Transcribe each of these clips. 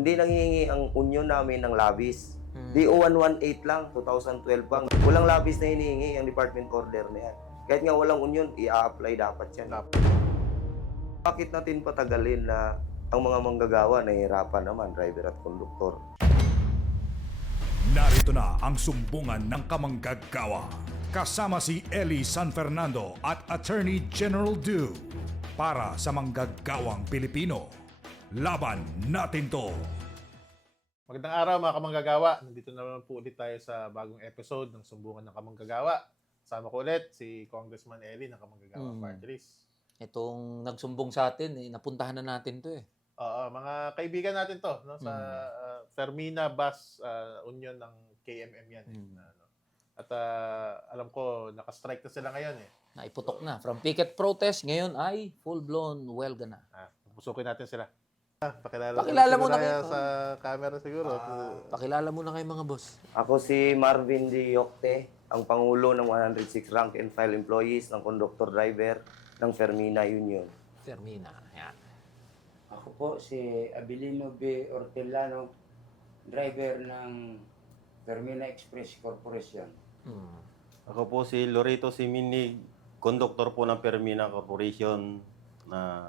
Hindi nanghihingi ang union namin ng labis. Mm. DO 118 lang, 2012 bang. Walang labis na hinihingi ang department order na yan. Kahit nga walang union, i-apply dapat yan. Bakit natin patagalin na ang mga manggagawa nahihirapan naman, driver at konduktor? Narito na ang sumbungan ng kamanggagawa. Kasama si Eli San Fernando at Attorney General Du para sa manggagawang Pilipino. Laban natin to! Magandang araw mga kamanggagawa. Nandito na naman po ulit tayo sa bagong episode ng Sumbungan ng Kamanggagawa. Sama ko ulit si Congressman Eli ng Kamanggagawa Mm. Party List. Itong nagsumbong sa atin, eh, napuntahan na natin to eh. Oo, mga kaibigan natin to no sa Mm. uh, Fermina Bus uh, Union ng KMM yan. eh, Mm. na, ano. At uh, alam ko naka-strike na sila ngayon eh. Naiputok na. From picket protest, ngayon ay full-blown welga na. Ah, pusukin natin sila. Ah, pakilala, Pakilala muna tayo kayo. sa camera siguro. Pakilala muna kayo mga boss. Ako si Marvin D. Yokte, ang Pangulo ng 106 Rank and File Employees ng Conductor Driver ng Fermina Union. Fermina. Yan. Ako po si Abilino B. Ortellano, driver ng Termina Express Corporation. Hmm. Ako po si Lorito Siminig, konduktor po ng Permina Corporation na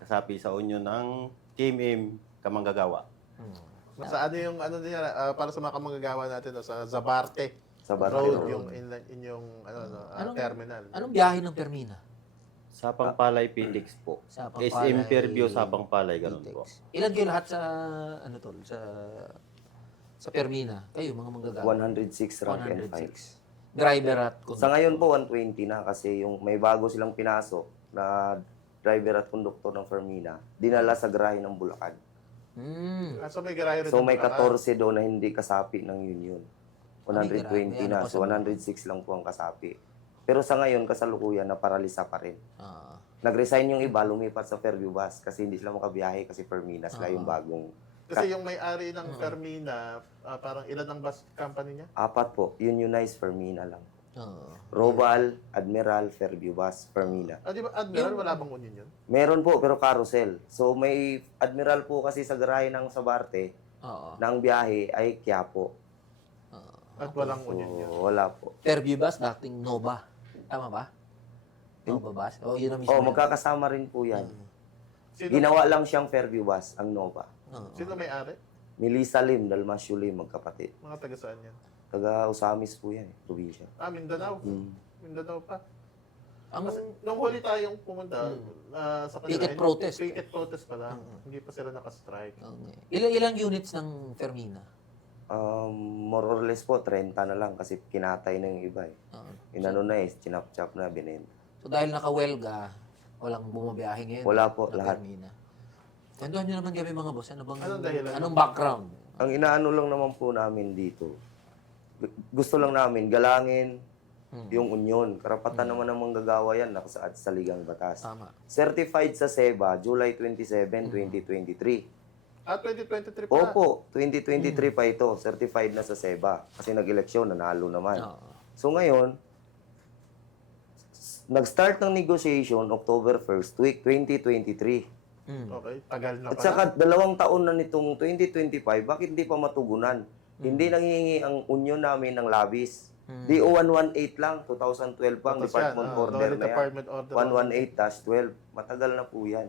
kasapi sa union ng KMM Kamanggagawa. Hmm. Sa ano yung ano niya ah, para sa mga kamanggagawa natin no, sa Zabarte Sa Road Barrio. yung in, inyong ano, no, ah, Anong- terminal. Anong biyahe ng Fermina? Sa Pangpalay PDX po. Sa SM Fairview sa Pangpalay, ganun Pitex. po. Ilan kayo lahat sa, ano tol, sa, sa Fermina? Kayo, mga manggagawa. 106 Rank and File. 106. Driver at Sa conductor. ngayon po, 120 na kasi yung may bago silang pinasok na driver at konduktor ng Fermina, dinala sa garahe ng Bulacan. Hmm. Ah, so may garahe rin So may Bulacan. 14 doon na hindi kasapi ng union. Ah, may 120 garahe. na. Ano So sa- 106 lang po ang kasapi. Pero sa ngayon, kasalukuyan, naparalisa pa rin. Ah. Nag-resign yung iba, lumipat sa Fairview Bus kasi hindi sila makabiyahe kasi Fermina sila yung Ah. bagong Kasi yung may-ari ng Fermina, ah, parang ilan ang bus company niya? apat po, unionized Fermina lang. Ah. Roval, Admiral, Fairview Bus, Fermina. Ah, di ba, Admiral, wala bang union yun? Meron po pero carousel. So may Admiral po kasi sa garahe ng Sabarte Oo. ang biyahe ay Quiapo. At walang So union yun. wala po. Fairview Bus, dating Nova. Tama ba? Nova Bus? O, yun ang mismo. Oh, magkakasama rin po yan. Sino, Ginawa lang siyang Fairview Bus, ang Nova. Oo. sino may-ari? Melissa Lim, Dalmasyo Lim, magkapatid. Mga taga saan yan? Taga Usamis po yan, eh, probinsya. Ah, Mindanao. Hmm. Mindanao pa. Ang, Kasi nung huli tayong pumunta ah, sa kanila, Picket eh, protest. Picket protest pala. Mm. Hindi pa sila nakastrike. okay. ilang, ilang units ng Fermina? Um, more or less po, 30 na lang kasi kinatay na yung iba eh. Oo. Inano na eh, chinap-chap na, binenta. So dahil nakawelga, walang bumabiyahe ngayon. Wala po, na lahat. Fermina. Kwentuhan nyo naman kami mga boss. Ano bang, Anong dahilan? anong background? Ang inaano lang naman po namin dito, gusto lang namin galangin Hmm. yung union. Karapatan naman ng manggagawa yan nakasaad sa Ligang Batas. Tama. Certified sa SEBA, July Hmm. 27, 2023. Ah, 2023 pa. Opo, 2023 pa ito. Certified na sa SEBA. Kasi nag-eleksyon, nanalo naman. Oo. So ngayon, nag-start ng negotiation October 1st, week 2023. Mm. Okay, tagal na At saka dalawang taon na nitong 2025, bakit hindi pa matugunan? Hindi nanghihingi ang union namin ng labis. Mm. DO 118 lang, 2012 pa ang Tapos department yan, ah, order Dolly na yan. Department Order. 118-12. Matagal na po yan.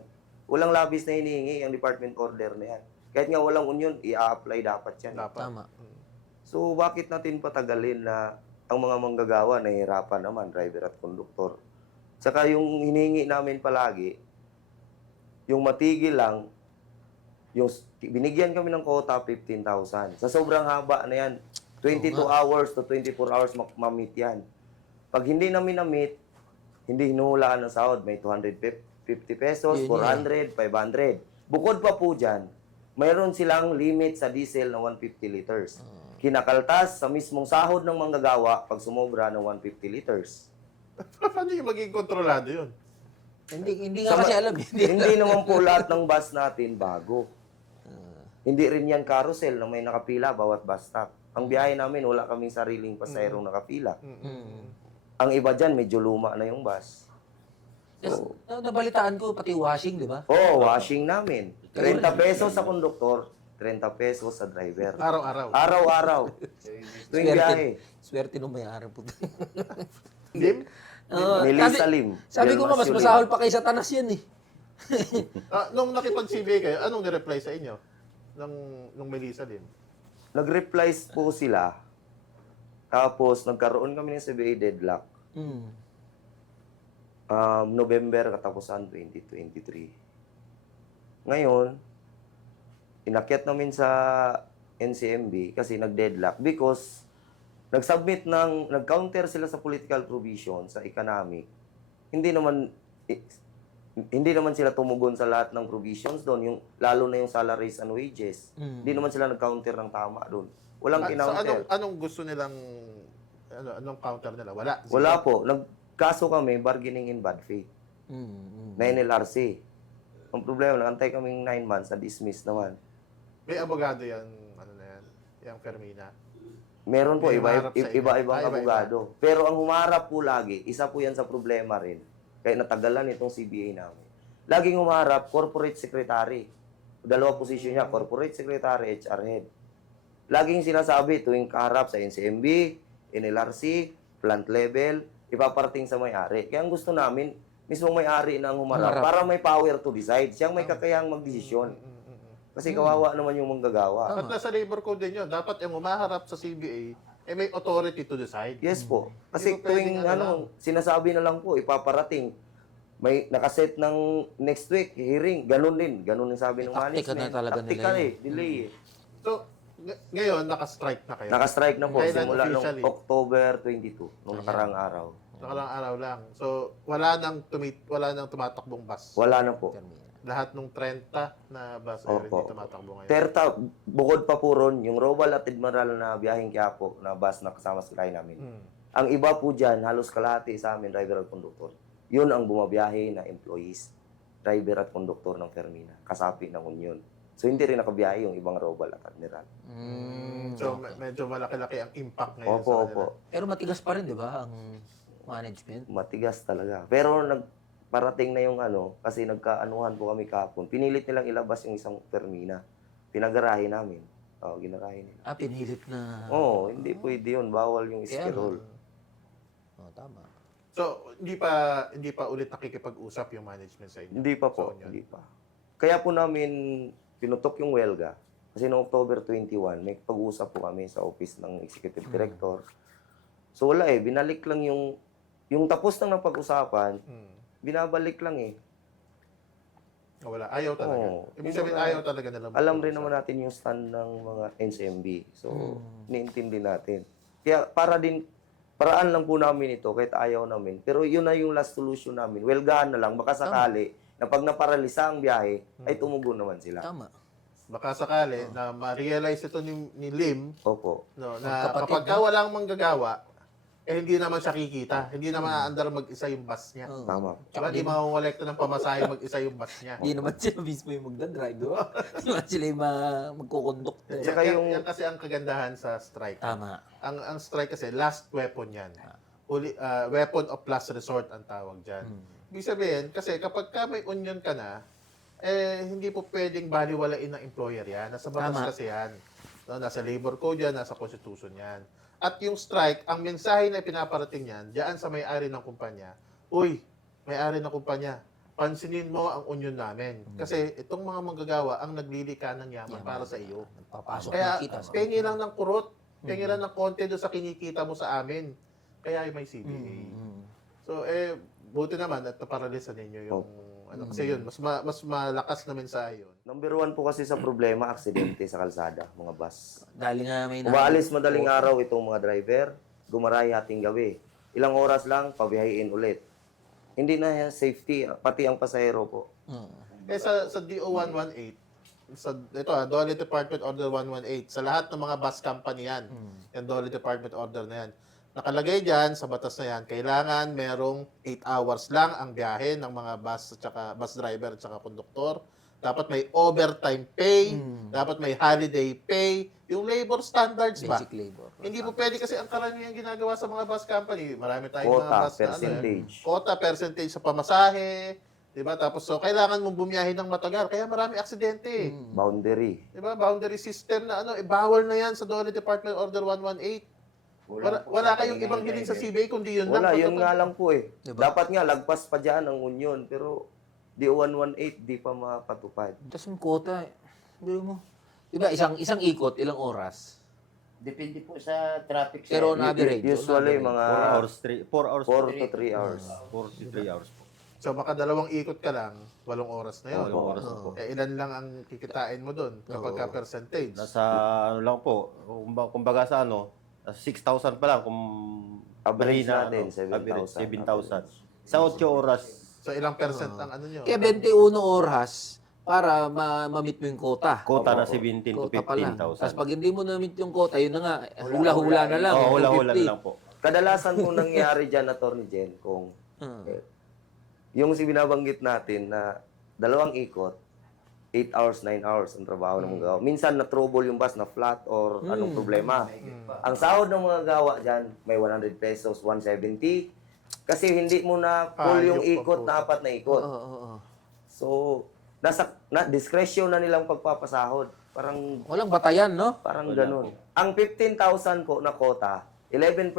Walang labis na hinihingi ang department order na yan. Kahit nga walang union, i-apply dapat yan. Dapat. Tama. So bakit natin patagalin na ang mga manggagawa nahihirapan naman, driver at konduktor. Tsaka yung hinihingi namin palagi, yung matigil lang, yung binigyan kami ng quota 15,000. Sa sobrang haba na yan, 22 Oo hours to 24 hours ma-meet yan. Pag hindi namin na-meet, hindi hinuhulaan ng sahod. May 250 pesos, Yun yun. 400, 500. Bukod pa po dyan, mayroon silang limit sa diesel na 150 liters. Kinakaltas sa mismong sahod ng manggagawa pag sumobra ng 150 liters. Paano yung magiging kontrolado yun? Hindi, hindi Sa nga kasi ma- alam. Hindi Hindi naman po lahat ng bus natin bago. Hindi rin yan carousel na may nakapila bawat bus stop. Ang biyahe namin, wala kaming sariling pasayerong nakapila. Mm. Ang iba dyan, medyo luma na yung bus. Yes, na- nabalitaan ko, pati washing, di ba? Oo, oh, washing namin. 30 pesos sa konduktor, 30 pesos sa driver. Araw-araw. Araw-araw. Tuwing biyahe. Swerte nung may-ari po. Lim? Oo, Ni kasi- Lisa Lim. Sabi ko nga, mas masahol pa kay Satanas yan eh. Ah, nung nakipag-CBA kayo, anong ni-reply sa inyo? Nung, nung Melissa din? Nag-reply po sila. Tapos, nagkaroon kami ng CBA deadlock. Mm. Um, November, katapusan 2023. Ngayon, inakyat namin sa NCMB kasi nag-deadlock because nag-submit ng, nag-counter sila sa political provision sa economic. Hindi naman, i- hindi naman sila tumugon sa lahat ng provisions doon, yung, lalo na yung salaries and wages. Mm. Hindi naman sila nag-counter ng tama doon. Walang Ah, so kincounter. anong, anong gusto nilang, ano, anong counter nila? Wala. Zero. Wala po. Nagkaso kami, bargaining in bad faith. Mm. Mm. na NLRC. Ang problema, nakantay kaming 9 months, na-dismiss naman. May abogado yan, ano na yan, yung Fermina. Meron po, iba, iba-ibang Ah, iba-iba. abogado. Pero ang humarap po lagi, isa po yan sa problema rin. Kaya natagalan itong CBA namin. Laging humarap, corporate secretary. Dalawa posisyon niya, corporate secretary, HR head. Laging sinasabi tuwing kaharap sa NCMB, NLRC, plant level, ipaparating sa may-ari. Kaya ang gusto namin, mismong may-ari na ang humarap, Humarap. para may power to decide. Siyang may kakayahang magdesisyon. Mm, mm, mm. Kasi kawawa naman yung manggagawa. At nasa labor code din yun, dapat yung umaharap sa CBA, eh may authority to decide. Yes po. Kasi Hindi po pwedeng tuwing ano ano, sinasabi na lang po, ipaparating. May nakaset ng next week, hearing, ganun din. Ganun yung sabi ng May taktika management. na talaga Taktika nila eh, delay eh. So, ng- ngayon, nakastrike na kayo. Nakastrike na po Kailan simula nung officially? October 22, nung nakarang araw. Nakalang araw lang. So, wala nang tumit wala nang tumatakbong bus. Wala na po. Termina. Lahat nung 30 na bus ay Opo. hindi tumatakbo ngayon. Terta, bukod pa po ron, yung Roval at Admiral na biyaheng Quiapo na bus na kasama sa line namin. Mm. Ang iba po dyan, halos kalahati sa amin, driver at conductor. Yun ang bumabiyahe na employees, driver at conductor ng Fermina, kasapi ng Union. So hindi rin nakabiyahe yung ibang Roval at Admiral. Mm. So, me- medyo malaki-laki ang impact ngayon Opo, sa opo. Pero matigas pa rin, di ba, ang management? Matigas talaga. Pero nagparating na yung ano, kasi nagkaanuhan po kami kahapon. Pinilit nilang ilabas yung isang Fermina. Pinagarahe namin. Oo, ginarahe nila. Ah, pinilit na. Oo, hindi pwede yun. Bawal yung Kaya schedule. Oh, tama. So, hindi pa hindi pa ulit nakikipag-usap yung management sa inyo. Hindi pa po, Sa hindi pa. Kaya po namin pinutok yung welga. Kasi noong October 21, may pag-uusap po kami sa office ng executive director. So wala eh, binalik lang yung yung tapos ng napag-usapan, Mm. Binabalik lang eh. Oh, Wala, ayaw talaga. Oo. Ibig sabihin, ayaw talaga nila. Alam rin naman natin yung stand ng mga NCMB. So, Hmm. niintindi natin. Kaya para din, paraan lang po namin ito kahit ayaw namin. Pero yun na yung last solution namin. Welgahan na lang. Baka sakali na pag naparalisa ang biyahe, ay tumugon naman sila. Tama. Baka sakali na ma-realize ito ni, ni Lim Opo. no, na kapag ka walang manggagawa, eh hindi naman siya kikita. Hindi naman aandar mag-isa yung bus niya. Oo. Tama. Tsaka di makongolekta ng pamasahe mag-isa yung bus niya. Hindi naman sila mismo yung magdadrive, di ba? Hindi naman sila yung ma- magkukonduktor. Tsaka yan, yung- yan kasi ang kagandahan sa strike. Tama. Ang ang strike kasi last weapon yan. Uli, ah, weapon of last resort ang tawag diyan. Hmm. Ibig sabihin kasi kapag ka may union ka na, eh hindi po pwedeng baliwalain ng employer yan. Nasa batas Tama. kasi yan. No, nasa labor code yan, nasa constitution yan. At yung strike, ang mensahe na pinaparating yan, diyan sa may-ari ng kumpanya, Uy, may-ari ng kumpanya, pansinin mo ang union namin. Kasi itong mga manggagawa ang naglilika ng yaman Yaman. para sa iyo. Nagpapasok Kaya pengi lang ng kurot, pengi lang ng konti doon sa kinikita mo sa amin. Kaya may CBA. Mm. So eh buti naman at naparalisa ninyo yung ano Mm. kasi yun mas ma- mas malakas na mensahe yun. Number one po kasi sa problema, aksidente sa kalsada, mga bus. Dahil nga may na- Umaalis madaling araw itong mga driver, gumarahi hating gabi. Ilang oras lang, pabihayin ulit. Hindi na yan safety, pati ang pasahero po. Mm. Eh sa sa DO 118 sa ito ah, Dole Department Order 118 sa lahat ng mga bus company yan. Mm. Yung Dole Department Order na yan. Nakalagay diyan sa batas na yan, kailangan merong 8 hours lang ang biyahe ng mga bus at saka bus driver at saka konduktor. Dapat may overtime pay, Mm. dapat may holiday pay, yung labor standards ba? Basic labor. Hindi po pwede kasi ang karamihan ginagawa sa mga bus company. Marami tayong mga Quota, bus na ano eh. percentage. Quota, percentage sa pamasahe, Di ba? Tapos, so, kailangan mong bumiyahe ng matagal. Kaya marami aksidente. Mm. Boundary. Di ba? Boundary system na ano, eh, bawal na yan sa Dole Department Order 118. Wala, wala sa kayong ibang ng hiling sa. CBA kundi yun Wala, lang. yun nga lang po eh. Diba? Dapat nga, lagpas pa dyan ang union. Pero D118, di pa mapatupad. Tapos yung quota, hindi mo. Diba, isang isang ikot, ilang oras? Depende po sa traffic. Pero sir. on average, Usually, mga 4 hours, 3, 4 hours, 4 to 3 hours. 4 to 3 hours po. So, makadalawang ikot ka lang, walong oras na yun. Walong oras na po. Eh, ilan lang ang kikitain mo doon kapag ka percentage? Nasa ano lang po, kumbaga, kumbaga sa ano, 6,000 pa lang kung Average mahina, natin, ano, average 7,000. 7,000. Sa 8 oras, So, ilang percent ang ano nyo? Kaya 21 oras para ma- ma-meet mo yung quota. quota na Opo. 17 to Quota pa lang. Tapos 15,000. pag hindi mo na-meet yung quota, yun na nga, hula-hula na lang. Oo, hula-hula 250. na lang po. Kadalasan po nangyari dyan, Atty. Jen, kung Ah. eh, yung si binabanggit natin na dalawang ikot, 8 hours, 9 hours ang trabaho ng mga gawa. Minsan na-trouble yung bus na flat or anong problema. Ang sahod ng mga gawa dyan, may 100 pesos, 170. Kasi hindi mo na full yung ikot na apat na ikot. Oo, oo, oo. So, nasa na, discretion na nilang pagpapasahod. Parang Walang batayan, no? parang Wala ganun. Ang 15,000 po na kota, 11%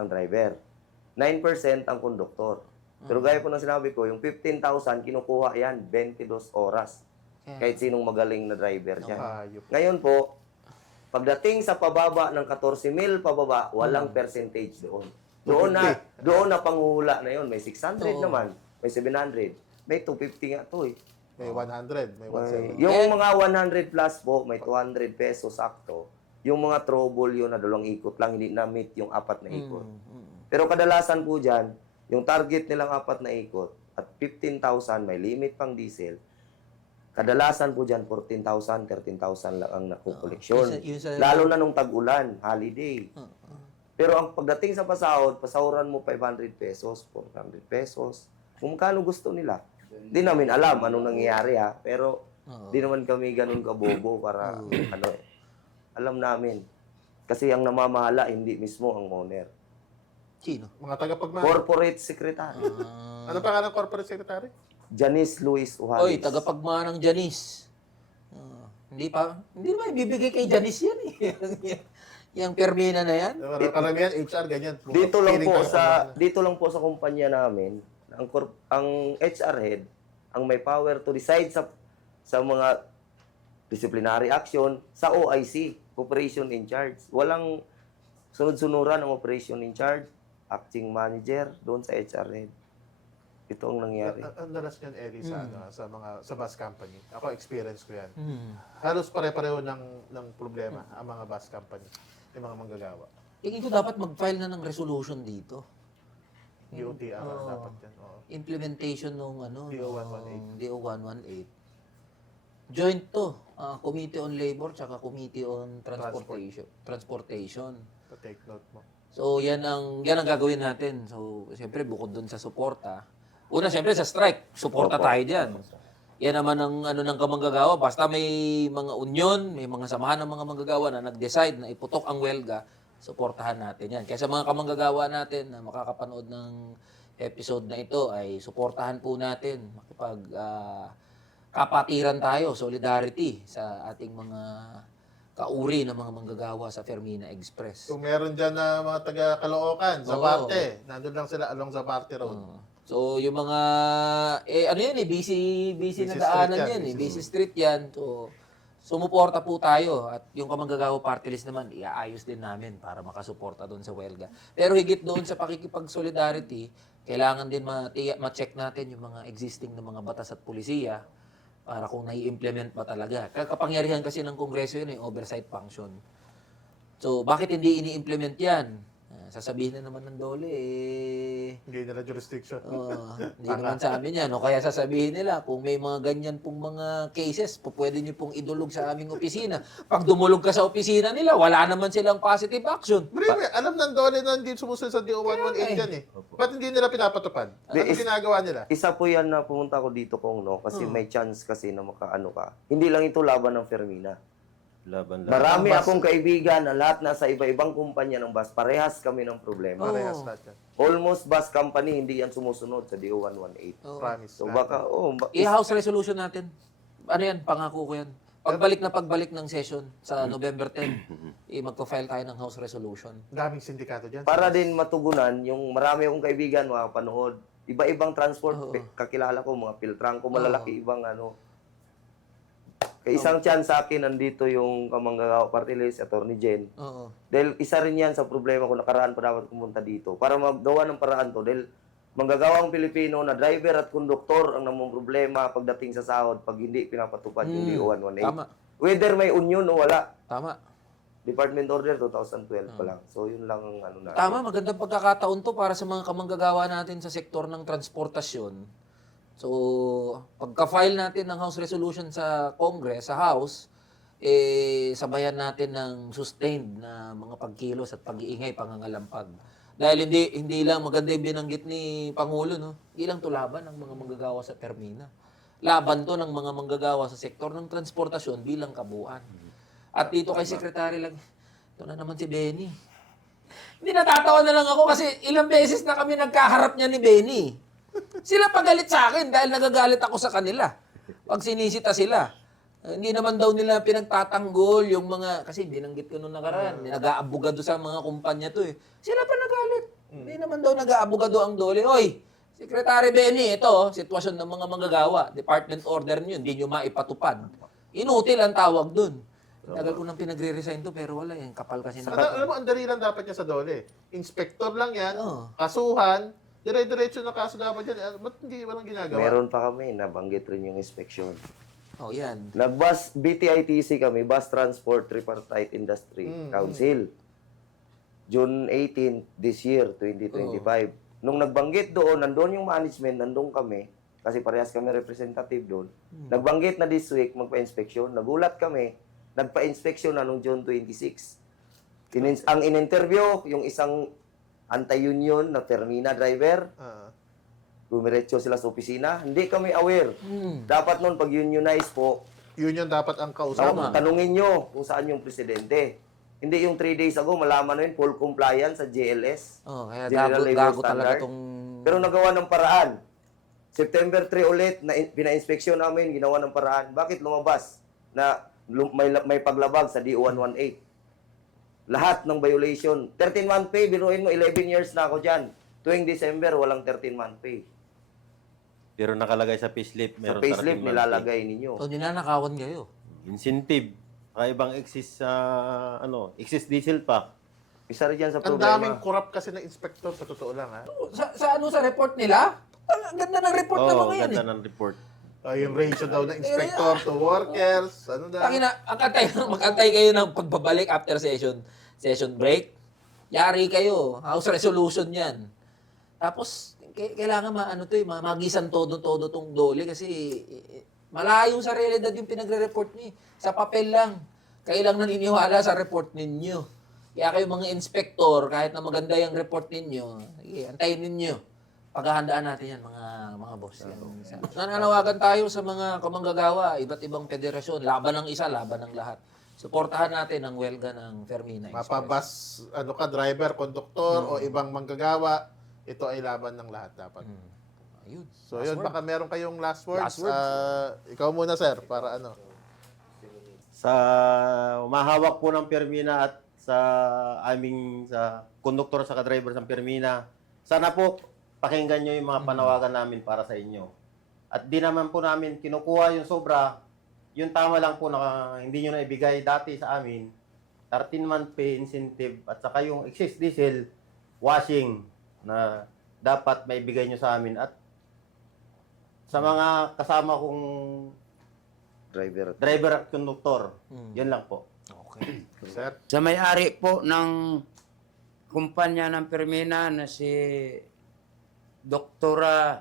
ang driver. 9% ang konduktor. Pero gaya po ng sinabi ko, yung 15,000, kinukuha yan 22 oras. Kahit sinong magaling na driver. Hayop. Ngayon po, pagdating sa pababa ng 14 mil pababa, walang percentage doon. Doon na, doon na panghula na yon May 600 Oo. naman, may 700, may 250 nga to eh. May 100, may May, 170. yung mga 100 plus po, may 200 pesos sakto. Yung mga trouble yun na dalawang ikot lang, hindi na-meet yung apat na ikot. Mm, mm. Pero kadalasan po dyan, yung target nilang apat na ikot at 15,000, may limit pang diesel, kadalasan po dyan, 14,000, 13,000 lang ang nakukoleksyon. Yun sa- yun sa- Lalo na nung tag-ulan, holiday. Oo, oo. Pero ang pagdating sa pasahod, pasahuran mo 500 pesos, 400 pesos, kung magkano gusto nila. Di namin alam anong nangyayari ha, pero Oo. di naman kami ganun kabobo para ano eh. Alam namin. Kasi ang namamahala hindi mismo ang owner. Sino? Mga tagapagmahal. Corporate secretary. Ah. Ano pangalan ng corporate secretary? Janice Luis Uhalis. Oy, tagapagmana ng Janice. Ah, hindi pa, hindi naman ibibigay kay Janice yan eh. yung permina na yan. Diba, Karamihan, HR, ganyan. Dito lang po sa dito lang po sa kumpanya namin, ang corp- ang HR head ang may power to decide sa sa mga disciplinary action sa OIC, operation in charge. Walang sunod-sunuran ang operation in charge, acting manager doon sa HR head. Ito ang nangyari. Ang- Ang dalas niyan, Ellie, sa, ano, sa mga sa bus company. Ako, experience ko yan. Hmm. Halos pare-pareho ng, ng problema ang mga bus company, yung mga manggagawa. Tingin ko dapat mag-file na ng resolution dito. DOTR Oo. dapat yan. Oo. Implementation nung ano, DO nung DO 118. Joint to, ah, Committee on Labor tsaka Committee on Transportation. Transportation. So, take note mo. So, yan ang yan ang gagawin natin. So, siyempre bukod doon sa suporta. Una, siyempre sa strike, suporta Opo. tayo diyan. Yan naman ang ano ng kamanggagawa, basta may mga union, may mga samahan ng mga manggagawa na nag-decide na iputok ang welga, suportahan natin yan. Kaya sa mga kamanggagawa natin na makakapanood ng episode na ito ay suportahan po natin makipag ah, kapatiran tayo, solidarity sa ating mga kauri ng mga manggagawa sa Fermina Express. Kung meron dyan na mga taga Caloocan, sa Oo. parte, nandun lang sila along sa parte road. Oo. So, yung mga, eh, ano yan eh, busy, busy, Busy na daanan yan, yan, eh, busy street yan. So, sumuporta po tayo at yung kamanggagawa party list naman, iaayos din namin para makasuporta doon sa Welga. Pero higit doon sa pakikipag-solidarity, kailangan din ma-check natin yung mga existing na mga batas at pulisiya para kung nai-implement ba talaga. Kapangyarihan kasi ng Kongreso yun eh, oversight function. So, bakit hindi ini-implement yan? Sasabihin na naman ng Dole, eh, Hindi nila jurisdiction. Oo, hindi naman sa amin yan. O kaya sasabihin nila, kung may mga ganyan pong mga cases, po, pwede nyo pong idulog sa aming opisina. Pag dumulog ka sa opisina nila, wala naman silang positive action. Breve, alam ng dole na hindi sumusunod sa DO 118 yan eh. Ba't hindi nila pinapatupad? Ano is- ginagawa nila? Isa po yan na pumunta ko dito kung no, kasi Hmm. may chance kasi na makaano ka. Hindi lang ito laban ng Fermina. Laban lang. Marami Ang bus- akong kaibigan na lahat nasa iba-ibang kumpanya ng bus. Parehas kami ng problema. Parehas Oo. lahat yan. Almost bus company, hindi yan sumusunod sa DO118. Oo. Promise. So lahat. baka, oh, ba- I-house resolution natin. Ano yan? Pangako ko yan. Pagbalik na pagbalik ng session sa November 10, eh, magpa-file tayo ng house resolution. Daming sindikato dyan. para din matugunan, yung marami akong kaibigan, mga panood, iba-ibang transport, pe- kakilala ko, mga piltrangko, malalaki, ibang ano. Kaya isang chance sa akin, nandito yung kamanggagawa party list, Attorney Jen. Oo. Dahil isa rin yan sa problema ko, nakaraan pa dapat pumunta dito. Para magawa ng paraan to, dahil manggagawang Pilipino na driver at konduktor ang namang problema pagdating sa sahod pag hindi pinapatupad yung Mm, DO118. Tama. Whether may union o wala. Tama. Department Order 2012 pa lang. So yun lang ang ano na. Tama, magandang pagkakataon to para sa mga kamanggagawa natin sa sektor ng transportasyon. So, pagka-file natin ng House Resolution sa Congress, sa House, eh, sabayan natin ng sustained na mga pagkilos at pag-iingay, pangangalampag. Dahil hindi hindi lang maganda yung binanggit ni Pangulo, no? Hindi lang to laban ng mga manggagawa sa termina. Laban to ng mga manggagawa sa sektor ng transportasyon bilang kabuuan. At dito kay Secretary lang, ito na naman si Benny. Hindi natatawa na lang ako kasi ilang beses na kami nagkaharap niya ni Benny. Sila pagalit sa akin dahil nagagalit ako sa kanila. Pag sinisita sila. Hindi naman daw nila pinagtatanggol yung mga, kasi binanggit ko nung nakaraan, nag-aabogado sa mga kumpanya to eh. Sila pa nagalit. Hindi naman daw nag-aabogado ang dole. Oy, Secretary Benny, ito, sitwasyon ng mga manggagawa. Department order niyo, hindi niyo maipatupad. Inutil ang tawag dun. Tagal ko nang pinagre-resign to, pero wala eh. Kapal kasi Saka, alam mo, ang dali lang dapat niya sa dole. Inspector lang yan, Oo. kasuhan, dire-diretso na kaso dapat yan. Ah, Ba't hindi walang ginagawa? Meron pa kami, nabanggit rin yung inspection. Oh, yan. Nag-bus, BTITC kami, Bus Transport Tripartite Industry Mm, Council. June 18 this year, 2025. Nung nagbanggit doon, nandoon yung management, nandoon kami, kasi parehas kami representative doon. Nagbanggit na this week, magpa-inspection. Nagulat kami, nagpa-inspection na nung June 26. Inin- ang in-interview, yung isang anti-union na Termina driver, Ah. Dumiretso sila sa opisina. Hindi kami aware. Hmm. Dapat noon pag unionize po, yung dapat ang kausap. Tama. tanungin nyo kung saan yung presidente. Hindi yung 3 days ago, malaman na yun, full compliance sa JLS. Oh, kaya General gago, Labor gago talaga Standard. tong... Pero nagawa ng paraan. September 3 ulit, na pina-inspeksyon namin, ginawa ng paraan. Bakit lumabas na lum- may, may paglabag sa DO118? Lahat ng violation. 13-month pay, biruin mo, 11 years na ako dyan. Tuwing December, walang 13-month pay. Pero nakalagay sa payslip. Sa meron payslip, nilalagay ninyo. So, ninanakawan kayo. monthly. Incentive. Kaya ibang excess sa ano, excess diesel pa. Isa rin dyan sa Ang problema. daming corrupt kasi ng inspector, sa totoo lang ha. Sa, sa ano sa report nila? Ang ganda ng report ng Oo, mga yan eh. ganda ng report. Ah, yung ratio daw ng inspector to workers, ano daw. Tangina, ang antay, mag-antay kayo ng pagbabalik after session session break. Yari kayo. House resolution yan. Tapos, kailangan maano to eh, ma- magisan todo-todo tong dole kasi eh, malayo sa realidad yung pinagre-report niyo. eh. Sa papel lang. Kayo lang naniniwala sa report ninyo. Kaya kayo mga inspector, kahit na maganda yung report ninyo, sige, antayin ninyo. Paghahandaan natin yan, mga mga boss. Yan. Nananawagan tayo sa mga kamanggagawa, iba't ibang federasyon. Laban ng isa, laban ng lahat. Suportahan natin ang welga ng Fermina Express. Mapabas, ano ka, driver, konduktor, o ibang manggagawa, ito ay laban ng lahat dapat. Hmm. Ayun. So Last yun, word. baka meron kayong last words. Last words. Ah, ikaw muna, sir, para ano. Sa umahawak po ng Permina at sa aming sa konduktor sa driver ng Permina, sana po pakinggan nyo yung mga panawagan namin para sa inyo. At di naman po namin kinukuha yung sobra, yung tama lang po na hindi nyo na ibigay dati sa amin, 13-month pay incentive at saka yung excess diesel washing na dapat maibigay nyo sa amin at sa mga kasama kong Driver. driver at konduktor. Hmm. Yan lang po. Okay. Sir, Sa may-ari po ng kumpanya ng Permina na si Doktora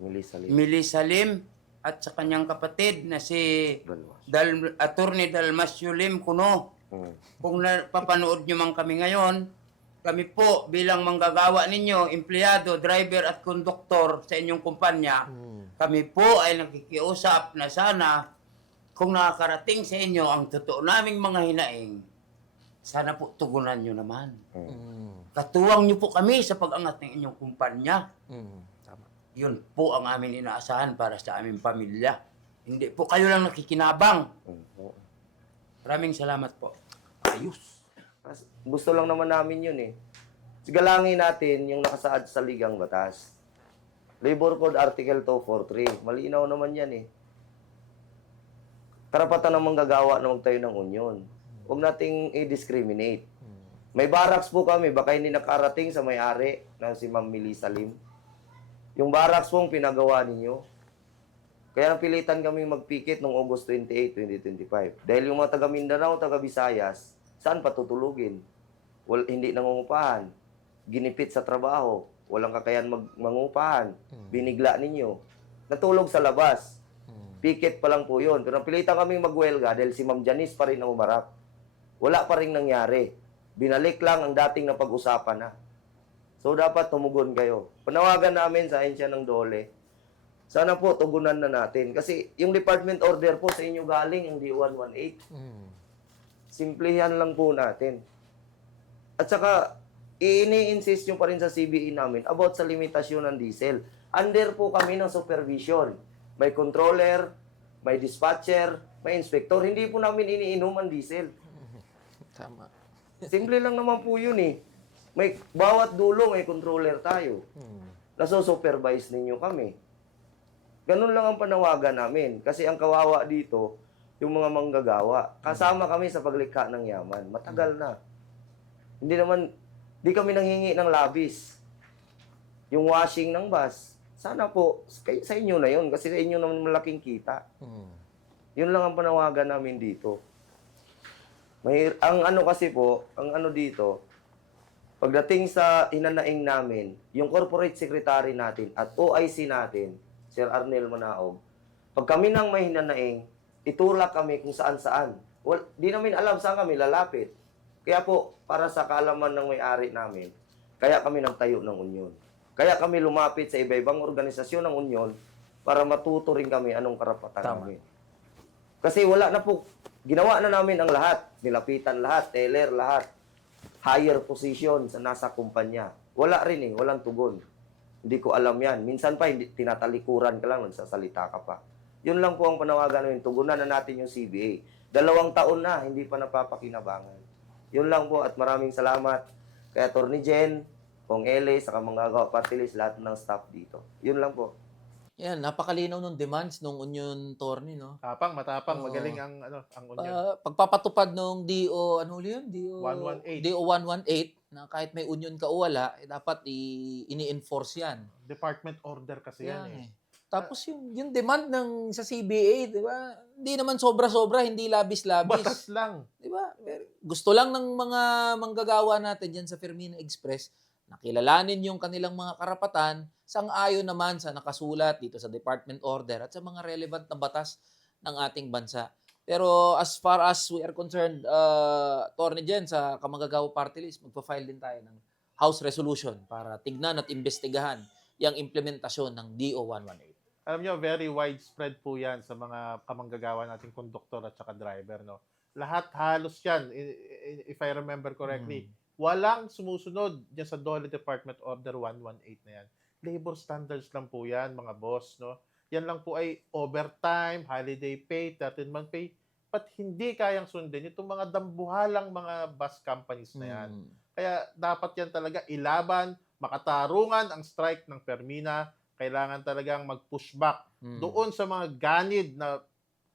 Mili Salim. Mili Salim at sa kanyang kapatid na si. Dal Attorney Dalmasio Lim Kuno. Hmm. Kung napapanood nyo man kami ngayon, kami po bilang manggagawa ninyo, empleyado, driver at konduktor sa inyong kumpanya, kami po ay nakikiusap na sana kung nakakarating sa inyo ang totoo naming mga hinaing, sana po tugunan nyo naman. Mm. Katuwang nyo po kami sa pag-angat ng inyong kumpanya. Mm. Tama. Yun po ang amin inaasahan para sa aming pamilya. Hindi po kayo lang nakikinabang. Mhm. Maraming salamat po. Ayos. Gusto lang naman namin yun eh. Sigalangin natin yung nakasaad sa ligang batas. Labor Code Article 243. Malinaw naman yan eh. Karapatan ng manggagawa na magtayo ng union. Huwag nating i-discriminate. May barracks po kami, baka hindi nakarating sa may-ari na si Ma'am Melissa Lim. Yung barracks pong pinagawa ninyo. Kaya napilitan kami magpikit noong August 28, 2025. Dahil yung mga taga Mindanao, taga Visayas, saan patutulugin? Wal, hindi nangungupahan. Ginipit sa trabaho. Walang kakayan mag, mangupahan. Binigla ninyo. Natulog sa labas. Pikit pa lang po yun. Pero napilitan kaming magwelga dahil si Ma'am Janice pa rin ang umarap. Wala pa rin nangyari. Binalik lang ang dating na pag-usapan na. So, dapat tumugon kayo. Panawagan namin sa ahensya ng Dole. Sana po, tugunan na natin. Kasi yung department order po sa inyo galing, yung D118. Mm. Simplihan lang po natin. At saka, ini-insist nyo pa rin sa CBE namin about sa limitasyon ng diesel. Under po kami ng supervision. May controller, may dispatcher, may inspector. Hindi po namin iniinom ang diesel. Tama. Simple lang naman po yun eh. May bawat dulo may controller tayo. Mm. Naso-supervise ninyo kami. Ganun lang ang panawagan namin. Kasi ang kawawa dito, yung mga manggagawa. Kasama kami sa paglikha ng yaman. Matagal na. Hindi naman, di kami nanghingi ng labis. Yung washing ng bus, sana po, kay- sa inyo na yun. Kasi sa inyo naman malaking kita. Mm. Yun lang ang panawagan namin dito. May, ang ano kasi po, ang ano dito, pagdating sa hinanaing namin, yung corporate secretary natin at OIC natin, Sir Arnel Manaog, pag kami nang may hinanaing, itulak kami kung saan-saan. Well, di namin alam saan kami lalapit. Kaya po, para sa kaalaman ng may-ari namin, kaya kami nagtayo ng union. Kaya kami lumapit sa iba-ibang organisasyon ng union para matuto rin kami anong karapatan Tama. namin. Kasi wala na po, ginawa na namin ang lahat. Nilapitan lahat, teller lahat. Higher position sa nasa kumpanya. Wala rin eh, walang tugon. Hindi ko alam yan. Minsan pa, hindi, tinatalikuran ka lang, nagsasalita ka pa. Yun lang po ang panawagan namin. Tugunan na natin yung CBA. Dalawang taon na, hindi pa napapakinabangan. Yun lang po at maraming salamat kay Atty. Jen, Kong Ele, sa Kamanggagawa Party List, lahat ng staff dito. Yun lang po. Yan, napakalinaw ng demands ng Union Torni, no? Tapang, matapang, Oo. magaling ang ano, ang union. Pa- pagpapatupad ng DO, ano ulit yun? DO, 118. DO 118, na kahit may union ka o wala, eh, dapat i- ini-enforce yan. Department order kasi yan, Yan eh. eh. Tapos yung, yung demand ng sa CBA, di ba? Hindi naman sobra-sobra, hindi labis-labis. Batas lang. Di ba? Gusto lang ng mga manggagawa natin dyan sa Fermina Express na kilalanin yung kanilang mga karapatan sang-ayon naman sa nakasulat dito sa department order at sa mga relevant na batas ng ating bansa. Pero as far as we are concerned, uh, Torne Jen, sa Kamanggagawa Party List, magpa-file din tayo ng House Resolution para tignan at investigahan yung implementasyon ng DO 118. Alam nyo, very widespread po yan sa mga kamanggagawa nating konduktor at saka driver, no? Lahat halos yan, if I remember correctly. Walang sumusunod dyan sa Dole Department Order 118 na yan. Labor standards lang po yan, mga boss, no? Yan lang po ay overtime, holiday pay, 13-month pay. But hindi kayang sundin itong mga dambuhalang mga bus companies na yan. Mm. Kaya dapat yan talaga ilaban, makatarungan ang strike ng Permina. Kailangan talagang mag-push back Mm. doon sa mga ganid na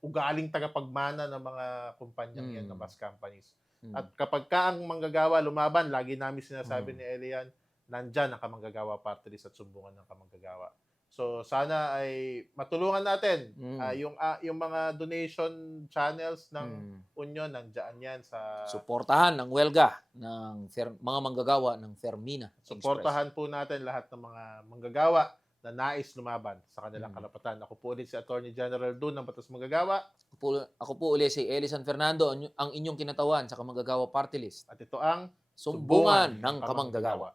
ugaling tagapagmana ng mga kumpanyang yan Mm. na bus companies. Mm. At kapag ka ang manggagawa lumaban, lagi namin sinasabi Mm. ni Elian, nandyan ang kamanggagawa party list at sumbungan ng kamanggagawa. So sana ay matulungan natin Mm. ah, yung ah, yung mga donation channels ng Mm. Union nandiyan yan sa suportahan ng welga ng fer- mga manggagawa ng Fermina. Suportahan po natin lahat ng mga manggagawa na nais lumaban sa kanilang Mm. karapatan. Ako po ulit si Attorney General Dun ng Batas Manggagawa Ako po, ako po uli si Eli San Fernando, ang inyong kinatawan sa Kamanggagawa Party List. at ito ang Sumbungan ng Kamanggagawa.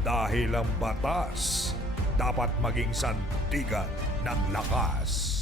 Dahil ang batas dapat maging sandigan ng lakas.